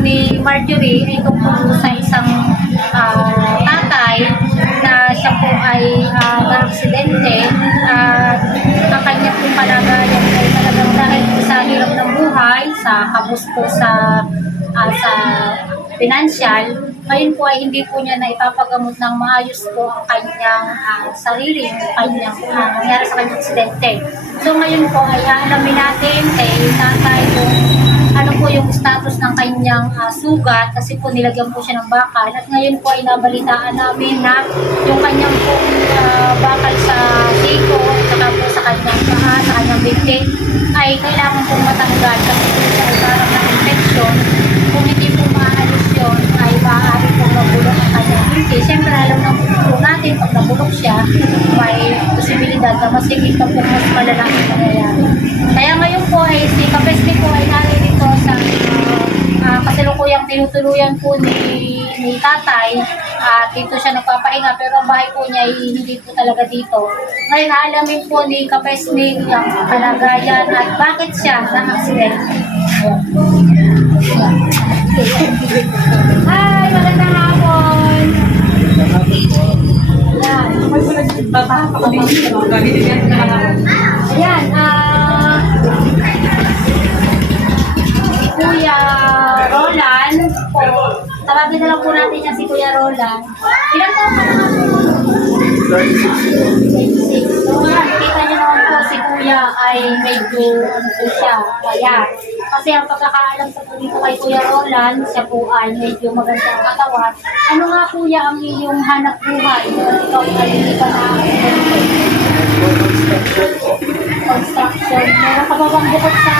ni Marjorie ay tungkol sa isang tatay na siya po ay na-aksidente at ang kanya pong kalagayan ay talagang dahil sa hirap ng buhay, sa kabus po sa financial, ngayon po ay hindi po niya na ipapagamot ng maayos po ang kanyang sarili, yung kanyang nangyari sa kanyang aksidente. So ngayon po ay alamin natin kay tatay kung ano po yung status ng kanyang sugat kasi po nilagyan po siya ng bakal at ngayon po ay nabalitaan namin na yung kanyang po bakal sa siko at saka po sa kanyang paa, sa kanyang binti ay kailangan pong matanggal kasi po siya ay parang na-infection. Kung hindi po maalis yun ay maaari pong nabulok ang kanyang binti. Siyempre alam ng po natin pag nabulok siya may posibilidad na mas higit pa po mas malalang nangyayari. Kaya ngayon po ay si Kapesli po ay naririto sa kasalukuyang tinutuluyan po ni tatay at dito siya nagpapahinga pero ang bahay po niya ay hindi po talaga dito. Ngayon aalamin po ni Kapesli ang kalagayan at bakit siya na-accident. Hi! Magandang hapon! Ayan, si Kuya Roland po, tawagin na lang po natin niya si Kuya Roland. Ilan taon ka naman po? 26. So yan, kita niyo naman po si Kuya ay medyo ano po siya, kaya. Kasi ang pagkakaalam sa po dito kay Kuya Roland, siya po ay medyo maganda ang katawan. Ano nga Kuya ang iyong hanap buhay? Ikaw ay hindi pa construction. Meron ka ba bang bukod sa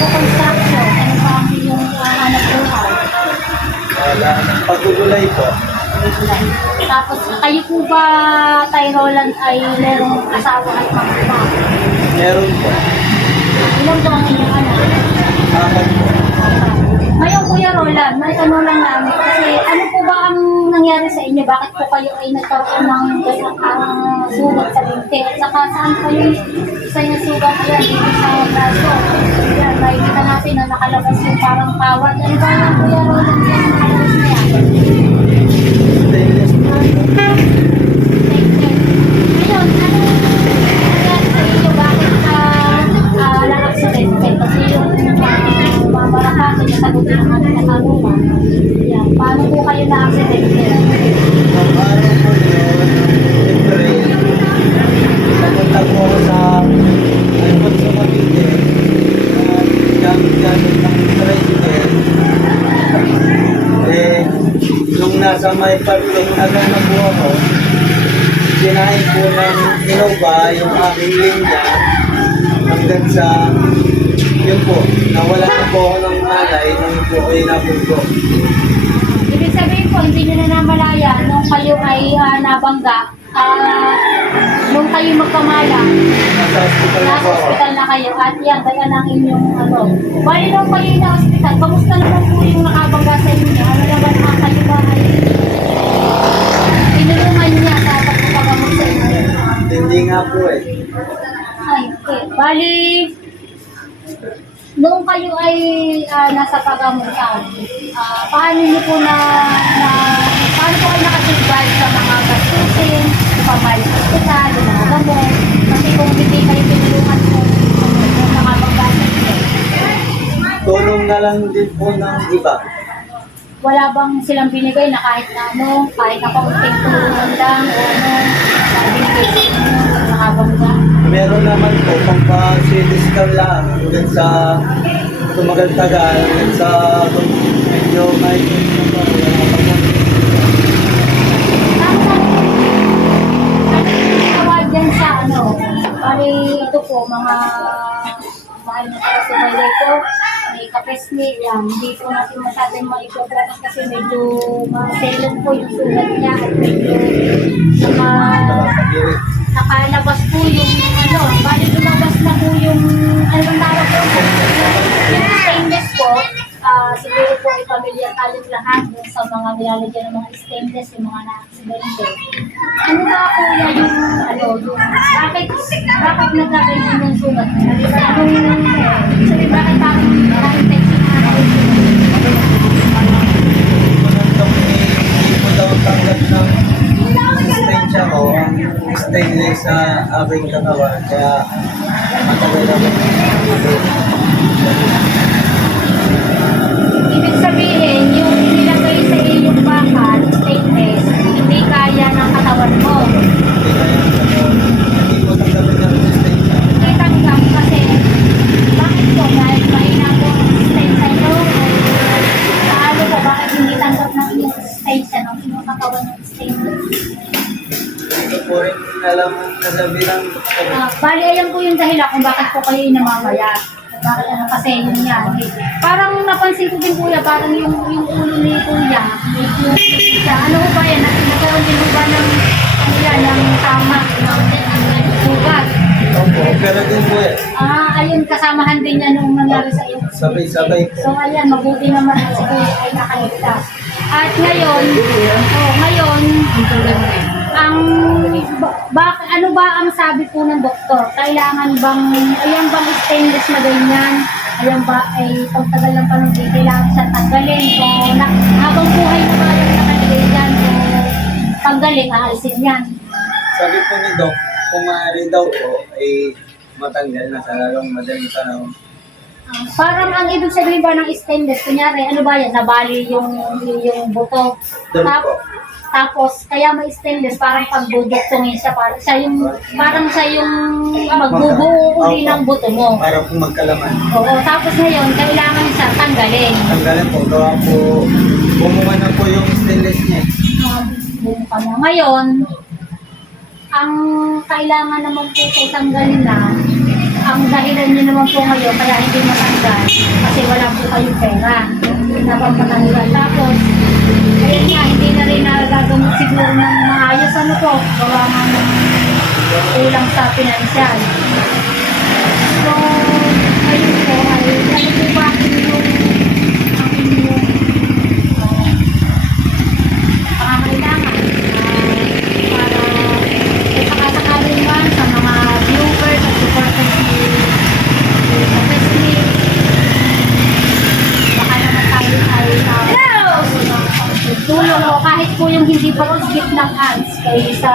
construction? Ano pa ang iyong hanap buhay? Wala. Pagugulay po. Tapos kayo po ba, Tay Roland, ay merong asawa at mga Meron po. ilan po ang inyong anak? Apat po. Ngayon Kuya Roland, may tanong lang namin kasi ano po ba ang nangyari sa inyo? Bakit po kayo ay nagkaroon ng sugat sa binti? At saka saan kayo sa inyong sugat? Ayan, dito sa braso. Ayan, makikita natin na nakalabas yung parang pawat. Ano ba yung Kuya Roland yan nakalabas niya? Stainless po. Ngayon, ano nangyari sa inyo? Bakit na-accident? Kasi yung mga marakaso niya sagutin ng ating katanungan. Yan. Paano po kayo na-accident? Ang araw po yun, April, napunta po ako sa airport sa Cavite. Gamit-gamit ng tricycle. Nung nasa may parking agad na po ako, sinahin po ng Innova yung aking linya hanggang sa yun po, nawala na po ako ng malay nung po ko inabot. Ibig sabihin po, hindi nyo na namalaya nung kayo ay nabangga. Nung kayo magkamala, Nasa hospital na nasa po ako. ospital na kayo at yan, kaya ng inyong ano. Bali nung kayo na ospital, kamusta naman po yung nakabangga sa inyo? Ano naman ang kayo ba ay tinulungan niya sa pagpapagamot sa inyo? Hindi nga po eh. Ay, okay. Bali, nung kayo ay nasa pagamutan, paano niyo po paano po kayo nakasurvive sa mga gastusin, pamalit sa hospital, yung mga gamot, kasi kung hindi kayo pinulungan po, yung nakapagbasit po. Tulong na lang din po ng iba. Wala bang silang binigay na kahit na ano, kahit na kaunting tulungan lang, o ano, na binigay sa inyo, nakabangga? Meron naman po pang-CT scan lang hanggang sa tumagal-tagal, hanggang sa medyo may Tawag dyan sa ano, bali ito po, mga mahal na taga-subaylay ko, may Kapesli lang, hindi po natin masyadong maiprogramas kasi medyo maselon po yung sulat niya at medyo nakalabas po yung ano, bali lumabas na po yung ano bang tawag po, yung stainless po, siguro po ay pamilyar tayo lahat dun sa mga nilalagyan ng mga stainless, yung mga na-accidente. Ano ba po yan yung ano, yung bakit nagkaganyan yung sugat? Anong sabi bakit parang na-infection na ano yung sugat? daw ang tanggap ng resistensya ko, ang stainless sa aking katawan, kaya matagal ako. Ibig sabihin, yung nilagay sa iyong bakal, stainless, hindi kaya ng katawan mo. Hindi kaya ang katawan. Hindi ko tanggapin ng resistensya. Hindi tanggap kasi, bakit po? Dahil mahina po ang resistensya nyo? Paano po? Bakit hindi tanggap ng iyong resistensya ng iyong katawan ng stainless? Hindi ko rin alam ang nasabi ng doktor. Bali, ayan po yung dahilan kung bakit po kayo namamaya. Bakit ano kasi yun yan. Parang napansin ko din kuya, parang yung ulo ni kuya, yung siya, ano ko ba yan, nagkaroon din ko ba ng, ano yan, ng tama, ng sugat. Opo, pero din po eh. Ayun, kasamahan din niya nung nangyari sa iyo. Sabay-sabay po. So ayan, mabuti naman at si kuya ay nakaligtas. At ngayon, ang ano ba ang sabi po ng doktor? Kailangan bang, ayan bang stainless na ganyan? Ayan ba ay pagtagal ng panahon, kailangan siya tanggalin o habang buhay na ba yung nakalagay dyan o tanggalin, aalisin yan? Sabi po ni Doc, kung maaari daw po, ay matanggal na sa lalong madaling panahon. Parang ang ibig sabihin ba ng stainless, kunyari, ano ba yan, nabali yung buto. Doon po. Tapos, kaya may stainless, parang pagbubuktungin siya, parang siya yung magbubuo uli ng buto mo. Para po magkalaman. Oo, tapos ngayon, kailangan siya tanggalin. Tanggalin po, gawa po, bumuka na po yung stainless niya. Buo ka na. Ngayon, ang kailangan naman po sa tanggalin na, ang dahilan niyo naman po ngayon, kaya hindi matanggal, kasi wala po kayong pera. Napapatanggal. Tapos, ayun nga, hindi na rin nagagamit siguro ng maayos. Ano po, gawa nga ng kulang sa pinansyal. So, ayun po, ay, ano po ba ang inyong pangangailangan para sa sakasakaling man sa mga viewers at supporters ni Kapesli. Baka naman tayo ay tulong o kahit po yung hindi pa skip ng ads kay sa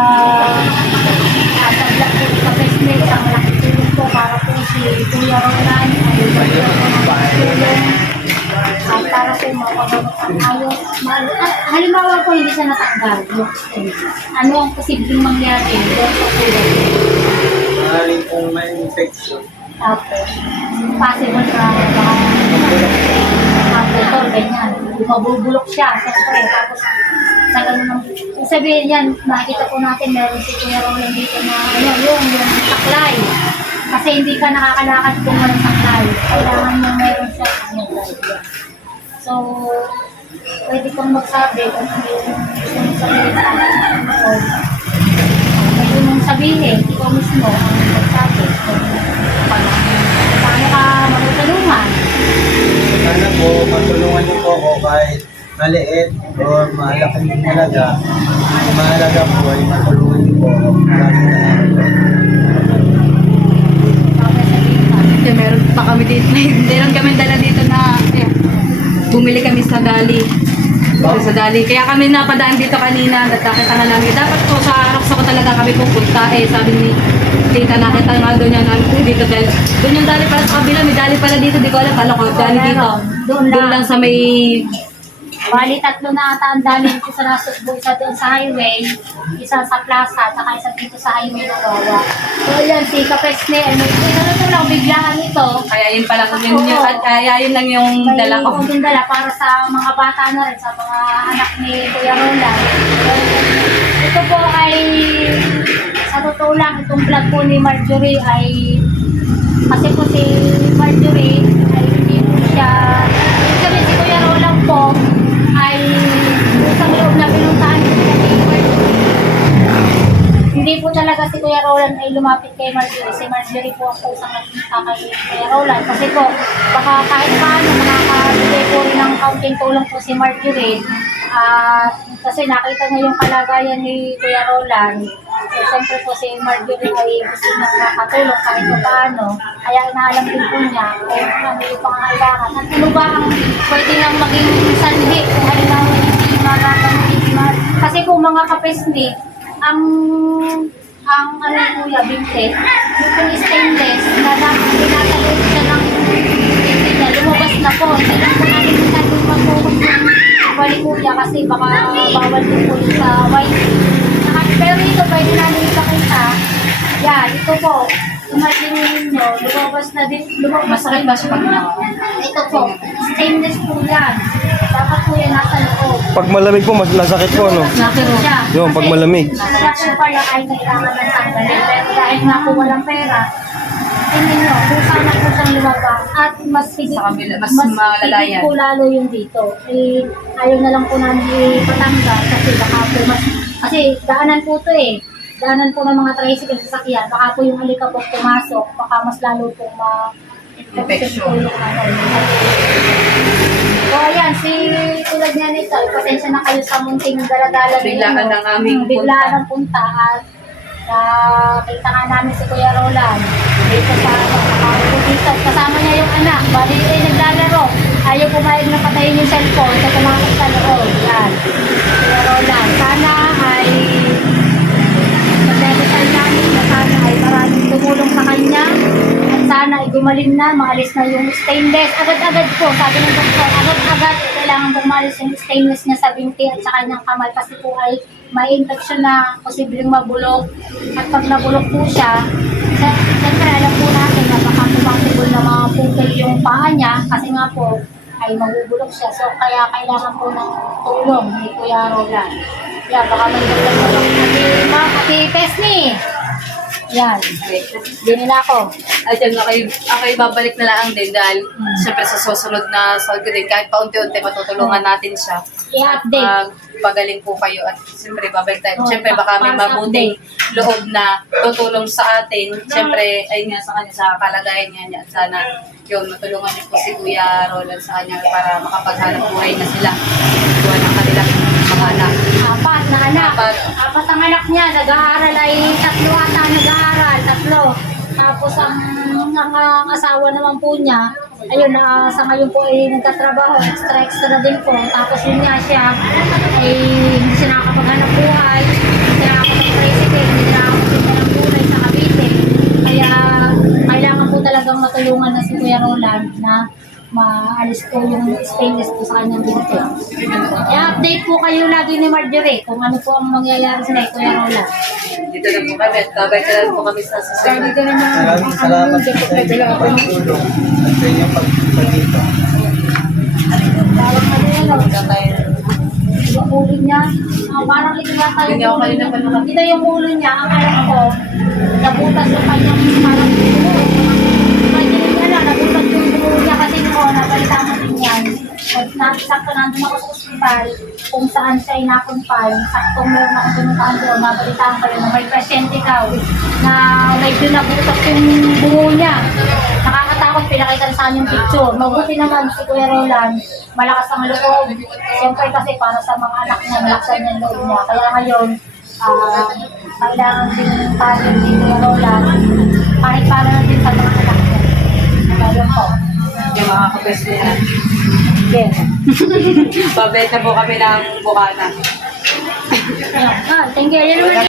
vlog po ni Kapesli, isang malaking tulong po para po si Kuya Roland ay tulong para po mapagamot ang ayos. Halimbawa po hindi siya natanggal, ano ang posibleng mangyari doon sa tulong? Maaaring pong may infection. Tapos, possible na putol, ganyan. Mabubulok siya, siyempre. Tapos, sa ganun ng sabihin yan, makikita po natin, meron si Kuya Roland dito na, yung saklay. Kasi hindi ka nakakalakad kung walang saklay. Kailangan mo meron siya. So, pwede kong magsabi kung ano yung gusto mong sabihin sa akin. Pwede mong sabihin, ikaw mismo ang magsabi. Paano ka matutulungan? Sana po, matulungan niyo po ako kahit maliit o malaking halaga. Kung mahalaga po ay matulungan niyo po ako. Maraming Kaya meron pa kami dito. Meron kami dala dito na bumili kami sa Dali. Sa Dali. Kaya kami napadaan dito kanina. Nagkakita nga namin. Dapat po sa Rox ako talaga kami pupunta. Sabi ni tita, nakita nga doon yan dito. Doon yung Dali pala sa kabila. May Dali pala dito. Di ko alam. Kala ko Dali dito. Doon lang sa may... Bali, 3 na ata ang dali dito sa Nasugbo. Isa doon sa highway, isa sa plaza, at isa dito sa highway na Wawa. So, yan, si Kapesli, ito lang, biglaan ito. Kaya yun pala. Kaya yun lang yung dala ko. May dala para sa mga bata na rin, sa mga anak ni Kuya Roland. Ito po ay, sa totoo lang, itong vlog po ni Marjorie ay, kasi po si Marjorie ay hindi po siya, kasi si Kuya Roland po, ay isang loob na pinuntahan ko siya ni Marjorie. Hindi po talaga si Kuya Roland ay lumapit kay Marjorie. Si Marjorie po ang kusang nagpunta kay Kuya Roland. Kasi po, baka kahit paano makakabigay po rin ng kaunting tulong po si Marjorie. Kasi nakita niya yung kalagayan ni Kuya Roland. So, siyempre po si Marjorie ay gusto niya makatulong kahit pa paano. Kaya inaalam din po niya kung ano yung pangangailangan. At ano ba ang pwede nang maging sanhi kung halimbawa hindi mararamdaman Kasi kung mga kapesni, ang ano kuya, binte, yung stainless, na dapat tinatalog siya ng binte niya, lumabas na po. Hindi lang po namin sinagin mag-focus ng bali kuya kasi baka bawal din po yun sa white. Pero ito, pwede namin ipakita. Yan, ito po. Imagine ninyo, lumabas na din, lumabas Masakit ba siya pag ito po, stainless po yan. Dapat po yan nasa loob. Pag malamig po, mas nasakit po, ano? nakiro? Siya. Yun, pag malamig. Kasi pala ay kailangan ng tanggalin. Pero dahil nga po walang pera, tingnan nyo, kung sana po siyang lumabas at mas higit, Sa kabila, mas malalayan. higit po lalo yung dito. Eh, ayaw na lang po namin ipatanggal kasi baka po mas, kasi daanan po to eh. Daanan po ng mga tricycle sasakyan, baka po yung alikabok pumasok, baka mas lalo po Infection. So ayan, si tulad niya nito, pasensya na kayo sa munting daladala Biglaan ng aming biglaan punta. ng punta at kita nga namin si Kuya Roland dito sa dito, kasama niya yung anak, bali naglalaro, ayaw pumayag na patayin yung cellphone, so pumasok sa loob, yan, Kuya Roland, sana ay magdadasal namin na sana ay maraming tumulong sa kanya at sana ay gumaling na, maalis na yung stainless. Agad-agad po, sabi ng doktor, agad-agad kailangan bumalis yung stainless niya sa binti at sa kanyang kamay kasi po ay may infection na posibleng mabulok. At pag nabulok po siya, siyempre alam po natin na baka possible na maputol yung paa niya kasi nga po ay mabubulok siya. So kaya kailangan po ng tulong ni Kuya Roland. Yan, baka may nagtatulong. Ate Pesni. Yan. Hindi nila ako. At yun, ako ibabalik na lang din dahil siyempre sa susunod na salgo din, kahit paunti-unti matutulungan natin siya. I-update. Pagaling po kayo at siyempre babalik tayo. Oh, Siyempre baka may para sa mabuting loob na tutulong sa atin. Siyempre ay nga sa kanya sa kalagayan niya at sana yun, matulungan niyo po si Kuya Roland sa kanya para makapaghanap buhay na sila. Tuwa ng kanilang mga anak. Apat na anak. Apat ang anak niya. Nag-aaral ay tatlo ata nag-aaral. Tatlo. Tapos ang asawa naman po niya, ayun, sa ngayon po ay nagtatrabaho. Extra din po. Tapos yun nga siya, ay hindi siya nakakapaghanap buhay. Hindi siya nakakapag-president. Hindi siya nakakapagsinta ng buhay sa Cavite. Kaya kailangan po talagang matulungan na si Kuya Roland na maalis po yung stainless po sa kanyang binti. I-update po kayo lagi ni Marjorie kung ano po ang mangyayari sa Kuya Roland. Dito na po kami at babalik na lang po kami sa susunod. Maraming salamat sa inyong pagtulong at sa inyong pagpapagito. Tawag na yun, yung ulo niya, parang litigata Hindi yung ako ulo kanina niya. pa nakakita. Dito yung ulo niya, ang alam ko, nabutas yung kanyang parang ulo. Imagine niya lang, nabutas yung ulo niya kasi noon, nabalita mo din yan. Sakto nandun ako sa ospital, kung saan siya ay napunpal, saktong meron ako pinutaan doon, nabalitaan ko rin na may pasyente daw, na medyo nabutas yung bungo niya. Nakakatakot, pinakita sa amin yung picture. Mabuti naman si Kuya Roland, malakas ang loob. Siyempre kasi para sa mga anak niya, malaksan niya ang loob niya. Kaya ngayon, kailangan din tayo ni Kuya Roland, kahit para na din sa mga anak niya. Kaya po. Yung mga kapeslihan. Yes. Babalik na po kami ng Bukana. Thank you. Yan naman